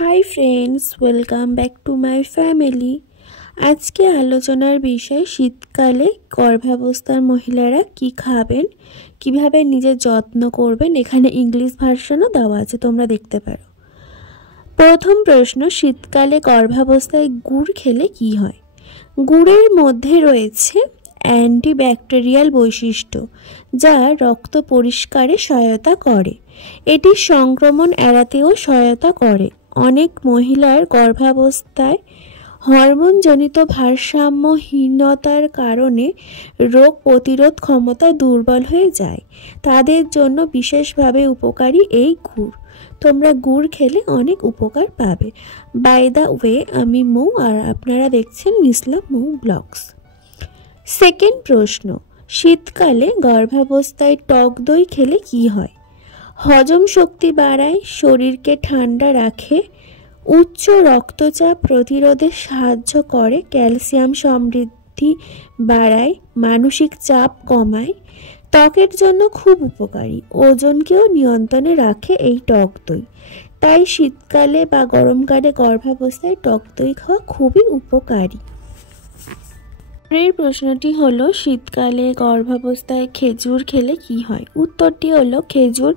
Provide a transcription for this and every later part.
Hi friends, welcome back to my family. আজকে আলোচনার বিষয় শীতকালে গর্ভাবস্থার মহিলারা কি খাবেন, কিভাবে নিজের যত্ন করবেন। এখানে ইংলিশ ভার্সনও দেওয়া আছে, তোমরা দেখতে পারো। প্রথম প্রশ্ন, শীতকালে গর্ভাবস্থায় গুড় খেলে কি হয়? গুড়ের মধ্যে রয়েছে অ্যান্টিব্যাকটেরিয়াল বৈশিষ্ট্য, যা রক্ত পরিষ্কারে সহায়তা করে। এটি সংক্রমণ এড়াতেও সহায়তা করে। অনেক মহিলার গর্ভাবস্থায় হরমোনজনিত ভারসাম্যহীনতার কারণে রোগ প্রতিরোধ ক্ষমতা দুর্বল হয়ে যায়। তাদের জন্য বিশেষভাবে উপকারী এই গুড়। তোমরা গুড় খেলে অনেক উপকার পাবে। বাই দ্য ওয়ে, আমি মৌ আর আপনারা দেখছেন নিসলা মৌ ব্লগস। সেকেন্ড প্রশ্ন, শীতকালে গর্ভাবস্থায় টক দই খেলে কি হয়? হজম শক্তি বাড়ায়, শরীরকে ঠান্ডা রাখে, উচ্চ রক্তচাপ প্রতিরোধে সাহায্য করে, ক্যালসিয়াম সমৃদ্ধি বাড়ায়, মানসিক চাপ কমায়, ত্বকের জন্য খুব উপকারী, ওজনকেও নিয়ন্ত্রণে রাখে এই টক দই। তাই শীতকালে বা গরমকালে গর্ভাবস্থায় টক দই খাওয়া খুবই উপকারী। পরের প্রশ্নটি হলো, শীতকালে গর্ভাবস্থায় খেজুর খেলে কি হয়? উত্তরটি হলো, খেজুর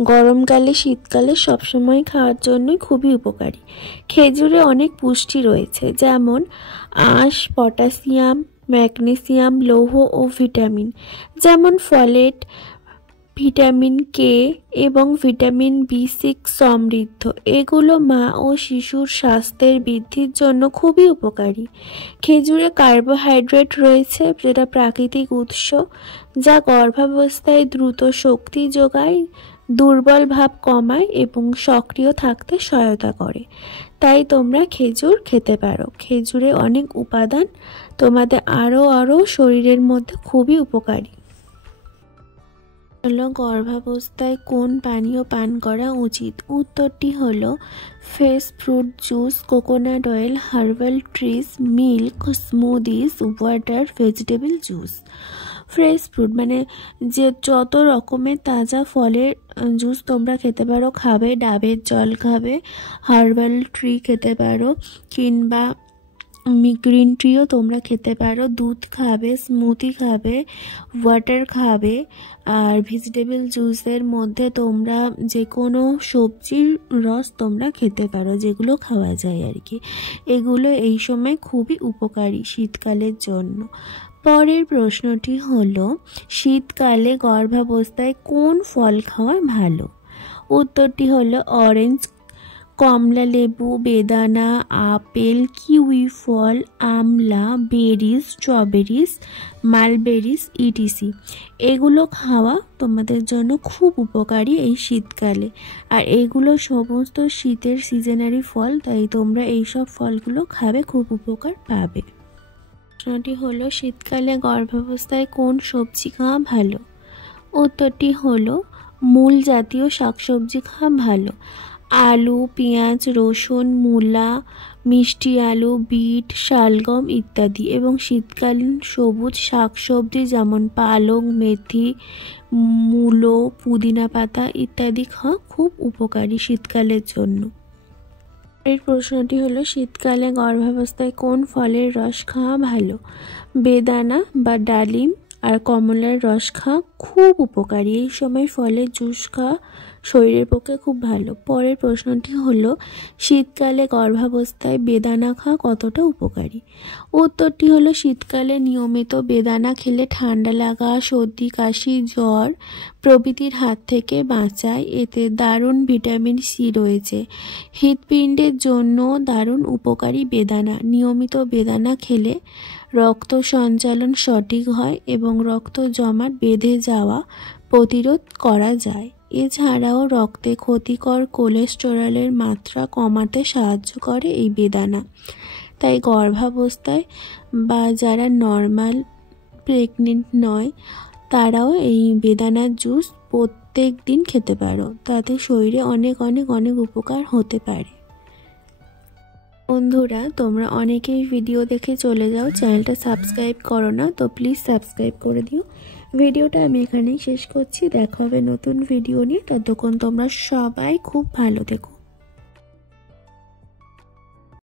গরমকালে শীতকালে সবসময় খাওয়ার জন্যই খুবই উপকারী। খেজুরে অনেক পুষ্টি রয়েছে, যেমন আঁশ, পটাশিয়াম, ম্যাগনেসিয়াম, লৌহ ও ভিটামিন, যেমন ফলেট, ভিটামিন কে এবং ভিটামিন বি6 সমৃদ্ধ। এগুলো মা ও শিশুর স্বাস্থ্যের বৃদ্ধির জন্য খুবই উপকারী। খেজুরে কার্বোহাইড্রেট রয়েছে, যেটা প্রাকৃতিক উৎস, যা গর্ভাবস্থায় দ্রুত শক্তি যোগায়, দুর্বল ভাব কমায় এবং সক্রিয় থাকতে সহায়তা করে। তাই তোমরা খেজুর খেতে পারো। খেজুরে অনেক উপাদান তোমাদের আরও শরীরের মধ্যে খুবই উপকারী। হলো, গর্ভাবস্থায় কোন পানীয় পান করা উচিত? উত্তরটি হলো fresh fruit juice, coconut oil, herbal teas, milk, smoothies, water, vegetable juice. Fresh fruit মানে যে যত রকমের তাজা ফলের জুস তোমরা খেতে পারো, খাবে। ডাবের জল খাবে, হার্বাল ট্রি খেতে পারো, কিংবা গ্রিন টিও তোমরা খেতে পারো। দুধ খাবে, স্মুদি খাবে, ওয়াটার খাবে। আর ভেজিটেবল জুসের মধ্যে তোমরা যে কোনো সবজির রস তোমরা খেতে পারো, যেগুলো খাওয়া যায় আর কি। এগুলো এই সময় খুবই উপকারী শীতকালের জন্য। পরের প্রশ্নটি হলো, শীতকালে গর্ভাবস্থায় কোন ফল খাওয়া ভালো? উত্তরটি হলো অরেঞ্জ, কমলা লেবু, বেদানা, আপেল, কিউই ফল, আমলা, বেরিজ, স্ট্রবেরিজ, মালবেরিজ ইটিসি। এগুলো খাওয়া তোমাদের জন্য খুব উপকারী এই শীতকালে। আর এগুলো সমস্ত শীতের সিজনারি ফল, তাই তোমরা এইসব ফলগুলো খাবে, খুব উপকার পাবে। প্রশ্নটি হলো, শীতকালে গর্ভাবস্থায় কোন সবজি খাওয়া ভালো? উত্তরটি হলো মূল জাতীয় শাকসবজি খাওয়া ভালো। আলু, পেঁয়াজ, রসুন, মূলা, মিষ্টি আলু, বিট, শালগম ইত্যাদি। এবং শীতকালীন সবুজ শাকসবজি যেমন পালং, মেথি, মূলো, পুদিনা পাতা ইত্যাদি খাওয়া খুব উপকারী শীতকালের জন্য। এর প্রশ্নটি হলো, শীতকালে গর্ভাবস্থায় কোন ফলের রস খাওয়া ভালো? বেদানা বা ডালিম আর কমলার রস খাওয়া খুব উপকারী। এই সময় ফলের জুস খাওয়া শরীরের পক্ষে খুব ভালো। পরের প্রশ্নটি হলো, শীতকালে গর্ভাবস্থায় বেদানা খাওয়া কতটা উপকারী? উত্তরটি হলো, শীতকালে নিয়মিত বেদানা খেলে ঠান্ডা লাগা, সর্দি, কাশি, জ্বর প্রভৃতির হাত থেকে বাঁচায়। এতে দারুণ ভিটামিন সি রয়েছে। হৃৎপিণ্ডের জন্য দারুণ উপকারী বেদানা। নিয়মিত বেদানা খেলে রক্ত সঞ্চালন সঠিক হয় এবং রক্ত জমাট বেঁধে যাওয়া প্রতিরোধ করা যায়। এছাড়াও রক্তে ক্ষতিকর কোলেস্টেরলের মাত্রা কমাতে সাহায্য করে এই বেদানা। তাই গর্ভাবস্থায় বা যারা নর্মাল প্রেগনেন্ট নয়, তারাও এই বেদানার জুস প্রত্যেক দিন খেতে পারো। তাতে শরীরে অনেক অনেক অনেক উপকার হতে পারে। বন্ধুরা, তোমরা অনেকেই ভিডিও দেখে চলে যাও, চ্যানেলটা সাবস্ক্রাইব করো না, তো প্লিজ সাবস্ক্রাইব করে দিও। ভিডিওটা আমি এখানেই শেষ করছি। দেখা হবে নতুন ভিডিও নিয়ে। ততক্ষণ তোমরা সবাই খুব ভালো থেকো।